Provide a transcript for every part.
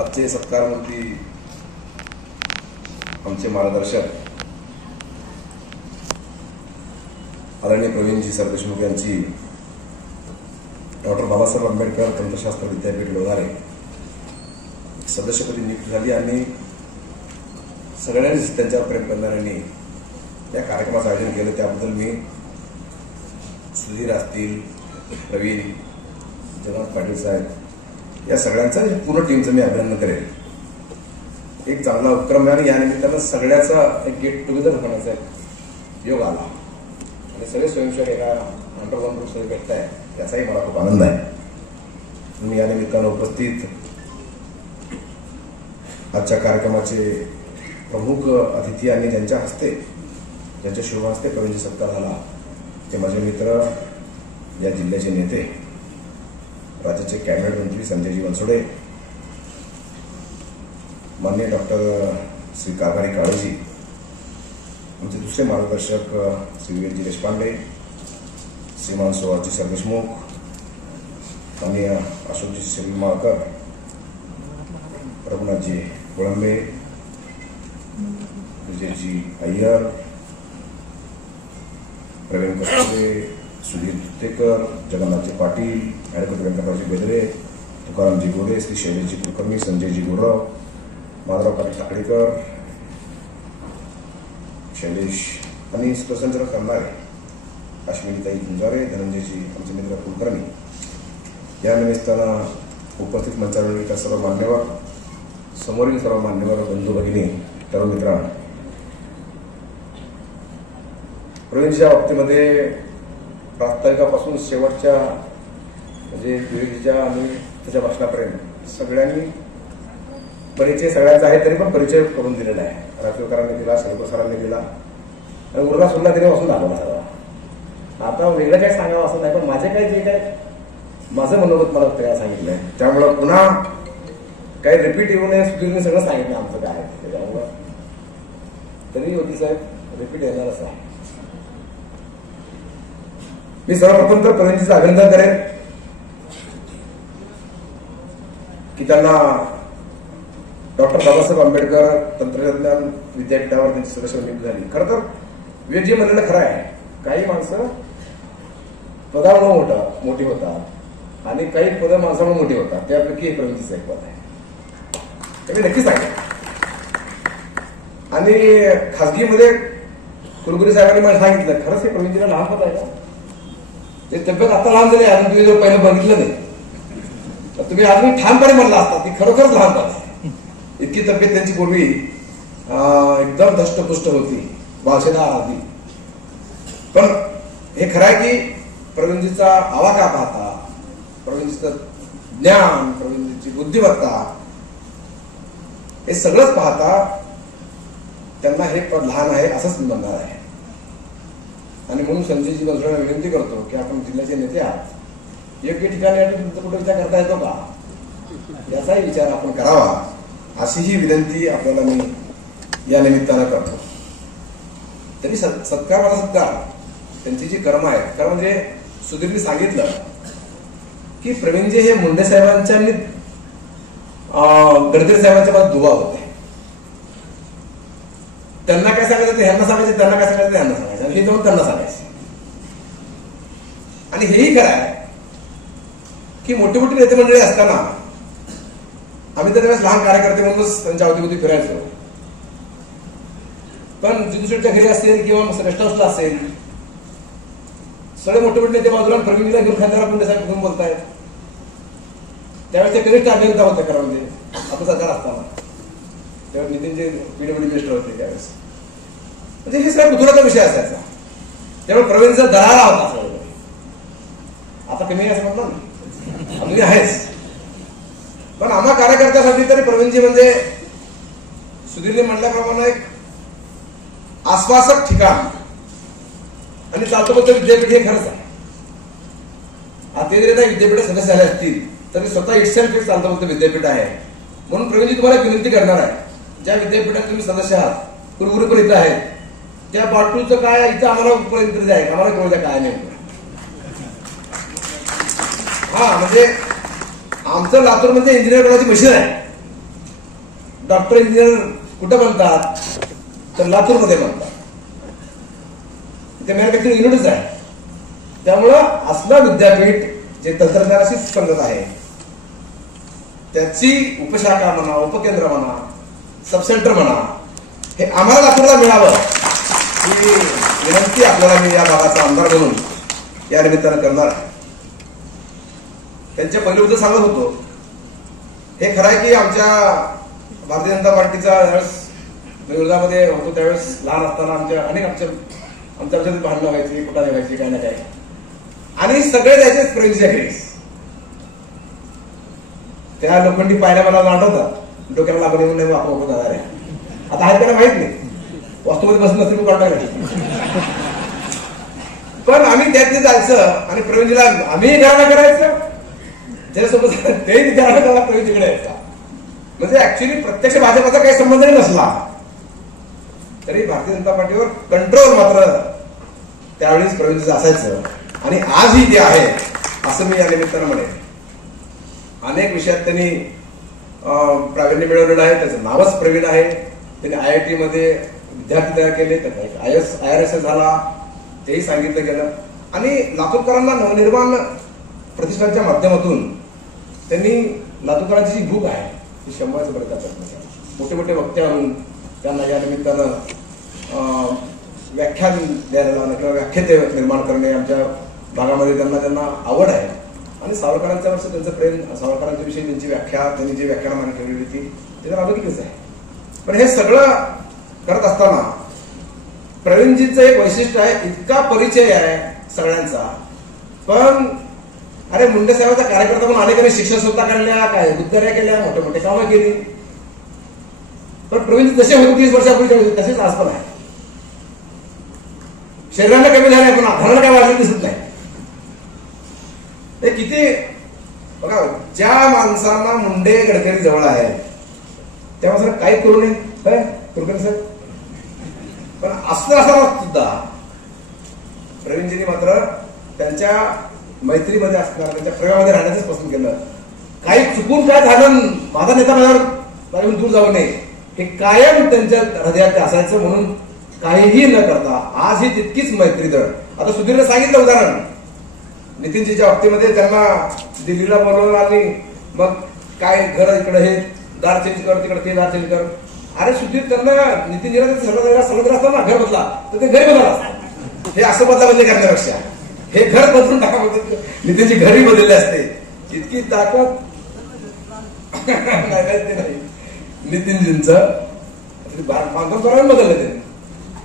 आजचे सत्कार मंत्री आमचे मार्गदर्शक आदरणीय प्रवीणजी सरदेशमुख यांची डॉक्टर बाबासाहेब आंबेडकर तंत्रशास्त्र विद्यापीठ लोणारे सदस्यपदी नियुक्ती झाली आणि सगळ्यांनीच त्यांच्यावर प्रेम करणाऱ्यांनी या कार्यक्रमाचं आयोजन केलं. त्याबद्दल मी सुधीर असतील, प्रवीण, जगन्नाथ पाटील साहेब या सगळ्यांचा पूर्ण टीमचं मी अभिनंदन करेन. एक चांगला उपक्रम आहे आणि या निमित्तानं सगळ्याचा एक गेट टुगेदर होण्याचा योग आला आणि सगळे स्वयंसेवक एका अंडर वन रूफ सगळे भेटत आहे त्याचाही मला खूप आनंद आहे. मी या निमित्तानं उपस्थित आजच्या कार्यक्रमाचे प्रमुख अतिथी आणि ज्यांच्या हस्ते ज्यांच्या शुभ हस्ते प्रवीणजी सत्कार झाला ते माझे मित्र, या जिल्ह्याचे नेते, राज्याचे कॅबिनेट मंत्री संजयजी बनसोडे, माननीय डॉक्टर श्री कारभारी काळूजी, आमचे दुसरे मार्गदर्शक श्री विवेकजी देशपांडे, श्रीमान सुभाषजी सरदेशमुख, माननीय अशोकजी श्री माळकर, रघुनाथजी कोळंबे, विजयजी अय्यर, प्रवीण कस्तुरे, सुधीर दुत्तेकर, जगन्नाथजी पाटील, ॲडव्होकेट व्यंकटरावजी बेदरे, तुकारामजी गोडे, श्री शैलेशजी कुलकर्णी, संजयजी गुरव, माधवराव पाटील टाकळीकर, शैलेश आणि स्वतंत्र करणारे अश्विनीताई गुंजारे, धनंजयजी आमचे मित्र कुलकर्णी या निमित्तानं उपस्थित मंचावरील सर्व मान्यवर, समोरील सर्व मान्यवर, बंधू भगिनी, तरुण मित्रांनो, प्रवीणजीच्या बाबतीमध्ये प्रास्ताविकापासून शेवटच्या म्हणजे विवेकजीच्या आणि त्याच्या भाषणापर्यंत सगळ्यांनी परिचय सगळ्यांचा आहे तरी पण परिचय करून दिलेला आहे. राजकीयकरांनी दिला, शंकर सरांनी दिला आणि उरला सुरला तरी वाचून दाखवला सगळा. आता वेगळं काय सांगावं असं नाही, पण माझे काय जे काय माझं मनोगत मला त्याला सांगितलंय त्यामुळं पुन्हा काही रिपीट येऊ नये. सुधीरने सगळं सांगितलं आमचं काय आहे त्याच्यामुळं तरी होती साहेब रिपीट येणारच आहे. मी सर्वप्रथम तर प्रवीणजीचं अभिनंदन करेन की त्यांना डॉक्टर बाबासाहेब आंबेडकर तंत्रज्ञान विद्यापीठावर त्यांची सदस्य नियुक्ती झाली. खरं तर विवेकजी म्हणलेलं खरं आहे, काही माणसं पदामुळे मोठी होतात आणि काही पद माणसामुळे मोठी होतात, त्यापैकी एक प्रवीणजीचं एक पद आहे ते मी नक्की सांगेन. आणि खासगीमध्ये कुलगुरू साहेबांनी मला सांगितलं खरंच हे प्रवीणजीला लहान पद आहे का? ते तब्येत आता लहान झाली आणि तुम्ही जर पहिलं बघितलं नाही तर तुम्ही अजून ठामपणे म्हणला असता ती खरोखरच लहान पद आहे. इतकी तब्येत त्यांची पूर्वी एकदम धष्टपुष्ट होती, बाळशेदार आधी. पण हे खरं आहे की प्रवीणजीचा आवाका पाहता, प्रवीणजीचं ज्ञान, प्रवीणजीची बुद्धिमत्ता हे सगळंच पाहता त्यांना हे पद लहान आहे असंच मी म्हणणार आहे. आणि म्हणून संजयजी बनसोडेंना विनंती करतो की आपण जिल्ह्याचे नेते आहात, योग्य ठिकाणी तुमचा कुठे विचार करता येतो का याचाही विचार आपण करावा अशी ही विनंती आपल्याला मी या निमित्तानं करतो. तरी सत्कार मला सत्कार त्यांची जी कर्म आहेत, कारण म्हणजे सुधीरने सांगितलं की प्रवीणजी हे मुंडे साहेबांच्या आणि गडकरी साहेबांच्या मध्ये दुवा होते. त्यांना काय सांगायचं ते ह्यांना सांगायचे, त्यांना काय सांगायचं ते ह्यांना सांगायचं आणि हे जाऊन त्यांना सांगायचे. आणि हेही खरं आहे की मोठी मोठी नेते मंडळी असताना आम्ही तर त्यावेळेस लहान कार्यकर्ते म्हणूनच त्यांच्या अवतीभोवती फिरायचो. पण जिंदूशेठच्या घरी असेल किंवा रेस्ट हाऊसला असेल सगळे मोठे मोठे नेते बाजूला प्रवीणजीला घेऊन खांद्याला पुंडे साहेब घेऊन बोलतायत. त्यावेळेस ते कनिष्ठ अभियंता होते खरं म्हणजे आपलं सरकार असताना, त्यावेळेस नितीनचे पीडब्ल्यू मिनिस्टर होते त्यावेळेस. म्हणजे हे सगळ्या कुतूहलाचा विषय असायचा. त्यामुळे प्रवीणचा दरारा होता सगळं. आता कमी आहे असं म्हटलं ना, अजूनही आहेच. पण आम्हा कार्यकर्त्यासाठी तरी प्रवीणजी म्हणजे सुधीरने म्हटल्याप्रमाणे एक आश्वासक ठिकाण आणि चालतोबद्ध विद्यापीठ हे खरंच आहे. आता जरी त्या विद्यापीठात सदस्य झाले असतील तरी स्वतः इटसेल्फ एक चालतोबद्ध विद्यापीठ आहे. म्हणून प्रवीणजी तुम्हाला विनंती करणार आहे, ज्या विद्यापीठात तुम्ही सदस्य आहात, कुलगुरू पण इथं आहेत, त्या पार्टूचं काय इथं आम्हाला उपयुक्त आहे, आम्हाला कळलं काय नाही. हा म्हणजे आमचं लातूर म्हणजे इंजिनियर बनायची मशीन आहे. डॉक्टर इंजिनियर कुठं बनतात तर लातूरमध्ये बनतात. ते मॅन्युफॅक्चरिंग युनिटच आहे. त्यामुळं असलं विद्यापीठ जे तंत्रज्ञानाशी सुसंगत आहे त्याची उपशाखा म्हणा, उपकेंद्र म्हणा, सबसेंटर म्हणा, हे आम्हाला लातूरला मिळावं ही विनंती आपल्याला मी या भागाचा आमदार म्हणून या निमित्तानं करणार आहे. त्यांच्या पहिले उद्या सांगत होतो. हे खरं आहे की आमच्या भारतीय जनता पार्टीचा ज्यावेळेस विरोधामध्ये होतो त्यावेळेस लहान असताना आमच्या भांडणं व्हायची, कुठाने व्हायची, काय ना काय, आणि सगळे जायचे प्रवीणच्या घरी. त्या लोखंडी पायऱ्या मला आठवतात, डोक्याला लागून येऊन नाही वापर जाणार आहे. आता आहे त्याला माहित नाही, वास्तूमध्ये बसलं नसतं मी काढणार. पण आम्ही त्यातले जायचं आणि प्रवीणजीला आम्ही घराणा करायचं, ज्याच्यासोबत तेही घराणा करायला प्रवीणजीकडे यायचा. म्हणजे ऍक्च्युली प्रत्यक्ष भाजपाचा काही संबंध नसला तरी भारतीय जनता पार्टीवर कंट्रोल मात्र त्यावेळेस प्रवीणजीचं असायचं. आणि आजही ते आहे असं मी या निमित्तानं म्हणेन. अनेक विषयात त्यांनी प्रावीण्य मिळवलेलं आहे. त्याचं नावच प्रवीण आहे. त्यांनी IIT मध्ये विद्यार्थी तयार केले, त्याचा IRS झाला, तेही सांगितलं गेलं. आणि लातूरकरांना नवनिर्माण प्रतिष्ठानच्या माध्यमातून त्यांनी लातूरकरांची जी भूक आहे ती शंभराचं बरं करतात. मोठे मोठे वक्ते आणून त्यांना या निमित्तानं व्याख्यान द्यायला किंवा व्याख्याते निर्माण करणे आमच्या भागामध्ये त्यांना आवड आहे. आणि सावरकरांच्या वर्ष त्यांचं प्रेम, सावरकरांच्या विषयी त्यांची व्याख्या, त्यांनी जी व्याख्यानं ठेवली होती ते तर अलौकिकच आहे. पण हे सगळं करत असताना प्रवीणजींचं एक वैशिष्ट्य आहे, इतका परिचय आहे सगळ्यांचा. पण अरे मुंडे साहेबांचा कार्यकर्ता म्हणून अनेकांनी शिक्षण सुद्धा काढल्या, काय गुद्दऱ्या केल्या, मोठे मोठे कामं केली. पण प्रवीणजी जसे होते 30 वर्षापूर्वी तसेच आज पण आहे. शरीराला कमी झाले पण आधाराला काय वाढलं दिसत नाही. हे किती बघा, ज्या माणसांना मुंडे गडकरी जवळ आहे त्या माणसाला काही करू नये काय कुलकर्णी साहेब. पण असं असताना सुद्धा प्रवीणजींनी मात्र त्यांच्या मैत्रीमध्ये असणार, त्यांच्या प्रेमामध्ये राहण्याचंच पसंत केलं. काही चुकून काय झालं, माझा नेता माझ्यावर दूर जाऊ नये हे कायम त्यांच्या हृदयात असायचं. म्हणून काहीही न करता आज ही तितकीच मैत्री दळ. आता सुधीरने सांगितलं उदाहरण, नितीनजीच्या बाबतीमध्ये त्यांना दिल्लीला बोलवलं आणि मग काय घर इकडे हे दार चेंज कर, तिकडे ते दार चेंज कर. अरे सुधीर त्यांना नितीनजीला सगळं असतं ना, घर बदला तर ते घरी बदला असतं. हे असं बदला करण्यापेक्षा हे घर बदलून टाका. नितीनजी घरी बदलले असते. इतकी ताकद नाही नितीनजींचं. बांधकाम करायला बदललं ते.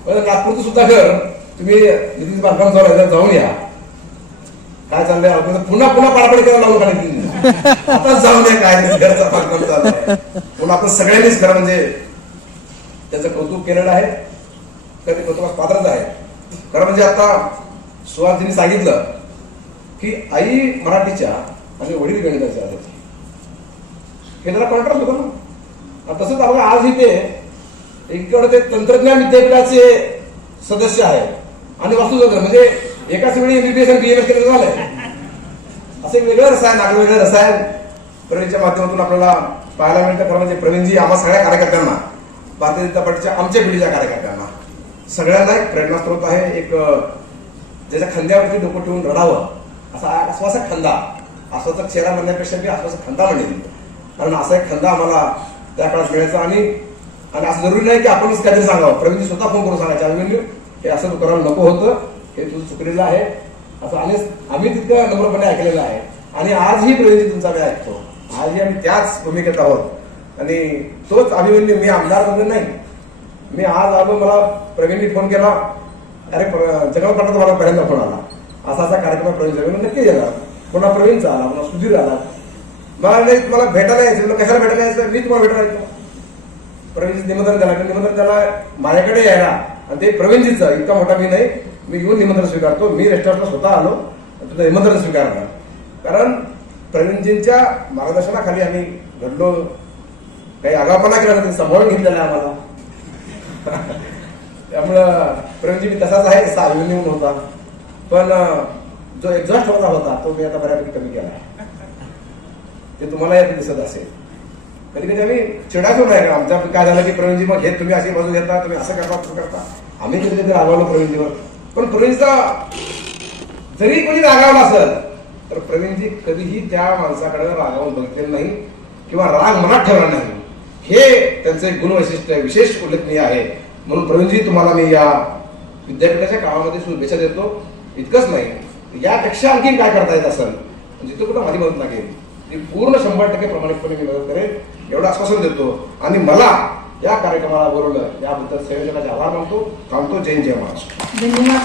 नागपूरचं सुद्धा घर तुम्ही नितीन बांधकाम जाऊन या, काय चाललंय पुन्हा पाडापडी करायला लावून काढली. आता जाऊन या काय घरचं बांधकाम चालू आहे. पुन्हा आपण सगळ्यांनीच खरं म्हणजे त्याचं कौतुक केलेलं आहे, तर ते कौतुकास पात्रच आहे. खरं म्हणजे आता सुहासजींनी सांगितलं की आई मराठीच्या आणि वडील गणिताचे आहेत. हे जरा कॉन्ट्रास्ट होतं ना. तसंच आपण आजही ते एकीकडे ते तंत्रज्ञान विद्यापीठाचे सदस्य आहेत आणि वास्तुशास्त्र म्हणजे एकाच वेळी MBBS आणि BMS केलं झालंय. असं एक वेगळं रसायन, वेगळं रसायन प्रवीणच्या माध्यमातून आपल्याला पाहायला मिळतं. खरं म्हणजे प्रवीणजी आम्हा सगळ्या कार्यकर्त्यांना, भारतीय जनता पार्टीच्या आमच्या पिढीच्या कार्यकर्त्यांना सगळ्यांना एक प्रेरणास्त्रोत आहे. एक ज्याच्या खांद्यावरती डोकं ठेवून रडावं असा खंदा, असाचा चेहरा म्हणण्यापेक्षा मी असा खंदा म्हणेन. कारण असा एक खंदा आम्हाला त्या काळात मिळायचा. आणि असं जरुरी नाही की आपणच काहीतरी सांगावं. प्रवीणजी स्वतः फोन करून सांगायचे, अभिमन्यू हे असं तू करायला नको होतं, हे तुझं चुकलेलं आहे असं. आणि आम्ही तितकं नम्रपणे ऐकलेलं आहे. आणि आजही प्रवीणजी तुमचा वेळ ऐकतो. आजही आम्ही त्याच भूमिकेत आहोत. आणि तोच अभिमन्यू, मी आमदार वगैरे नाही, मी आज आलो, मला प्रवीणनी फोन केला, अरे जगन्नाथ पाटलाचा मला पहिल्यांदा फोन आला, असा कार्यक्रम प्रवीण जगन नक्की गेला. पुन्हा प्रवीणचा आला, पुन्हा सुधीर आला. मला भेटायला यायचं, कशाला भेटायला यायचं, मी तुम्हाला भेटायला यायचं. प्रवीणजी निमंत्रण द्यायला, निमंत्रण त्याला माझ्याकडे यायला, आणि ते प्रवीणजीचं इतका मोठा मी नाही, मी येऊन निमंत्रण स्वीकारतो. मी रेस्टॉरंटला स्वतः आलो, तुझं निमंत्रण स्वीकारलं. कारण प्रवीणजींच्या मार्गदर्शनाखाली आम्ही घडलो. काही आगावपणा केला नाही, सांभाळून घेतलेला आहे आम्हाला. त्यामुळं प्रवीणजी मी तसाच आहे, जसा अभिमन्यू होता. पण जो एक्झॉस्ट होता तो मी आता बऱ्यापैकी कमी केला आहे. ते तुम्हाला यात दिसत असेल. कधी कधी आम्ही चिडायचो नाही का, आमच्या काय झालं की प्रवीणजी मग हे तुम्ही अशी बाजू घेता, तुम्ही असं करता तसं करता, आम्ही कधी कधी रागावलो प्रवीणजीवर. पण प्रवीणचा जरी कोणी रागावला असेल तर प्रवीणजी कधीही त्या माणसाकडे रागावून बघितलेलं नाही किंवा राग मनात ठेवला नाही. हे त्यांचं एक गुणवैशिष्ट्य विशेष उल्लेखनीय आहे. म्हणून प्रवीणजी तुम्हाला मी या विद्यापीठाच्या कामामध्ये शुभेच्छा देतो. इतकंच नाही, यापेक्षा आणखी काय करता येत असेल, जिथं कुठं माझी मदत लागेल ती पूर्ण 100% प्रामाणिकपणे मी मदत करेन एवढं आश्वासन देतो. आणि मला या कार्यक्रमाला बोलवलं याबद्दल संयोजकाचे आभार मानतो. थांबतो. जय जय महाराष्ट्र. धन्यवाद.